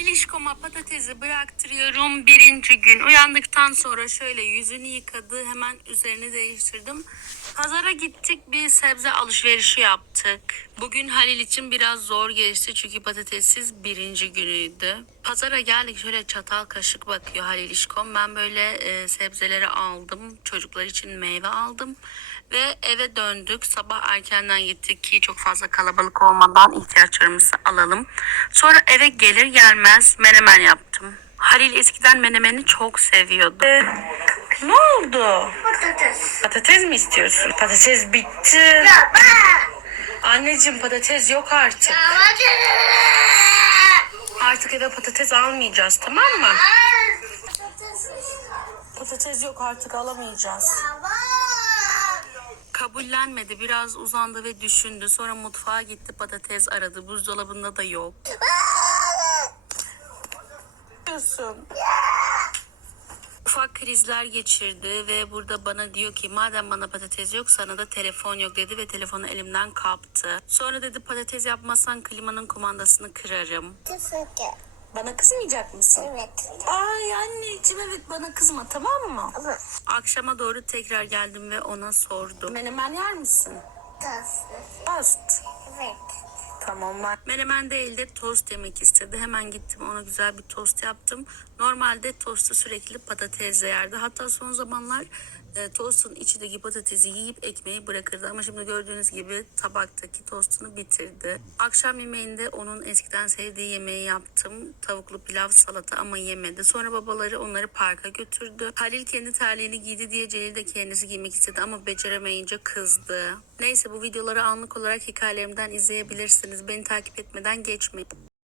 Halilişkoma patatesi bıraktırıyorum. Birinci gün uyandıktan sonra şöyle yüzünü yıkadı. Hemen üzerini değiştirdim. Pazara gittik bir sebze alışverişi yaptık. Bugün Halil için biraz zor geçti çünkü patatessiz birinci günüydü. Pazara geldik şöyle çatal kaşık bakıyor Halil İşkom. Ben böyle e, sebzeleri aldım. Çocuklar için meyve aldım. Ve eve döndük. Sabah erkenden gittik ki çok fazla kalabalık olmadan ihtiyaçlarımızı alalım. Sonra eve gelir gelmez menemen yaptım. Halil eskiden menemeni çok seviyordu. ne oldu? Patates. Patates mi istiyorsun? Patates bitti. Baba. Anneciğim patates yok artık. Artık eve patates almayacağız tamam mı? Patates. Patates yok artık alamayacağız. Baba. Kabullenmedi biraz uzandı ve düşündü. Sonra mutfağa gitti patates aradı. Buzdolabında da yok. Krizler geçirdi ve burada bana diyor ki madem bana patates yok sana da telefon yok dedi ve telefonu elimden kaptı. Sonra dedi patates yapmazsan klimanın kumandasını kırarım. Teşekkür. Bana kızmayacak mısın? Evet. Ay anneciğim evet bana kızma tamam mı? Ama Akşama doğru tekrar geldim ve ona sordum. Menemen yer misin? tatlı. Tost. Tamam. Menemen değil de tost yemek istedi. Hemen gittim ona güzel bir tost yaptım. Normalde tostu sürekli patatesle yerdi. Hatta son zamanlar e, tostun içindeki patatesi yiyip ekmeği bırakırdı. Ama şimdi gördüğünüz gibi tabaktaki tostunu bitirdi. Akşam yemeğinde onun eskiden sevdiği yemeği yaptım. Tavuklu pilav salata ama yemedi. Sonra babaları onları parka götürdü. Halil kendi terliğini giydi diye Celil de kendisi giymek istedi ama beceremeyince kızdı. Neyse bu videoları anlık olarak hikayelerimden izleyebilirsiniz. Beni takip etmeden geçmeyin.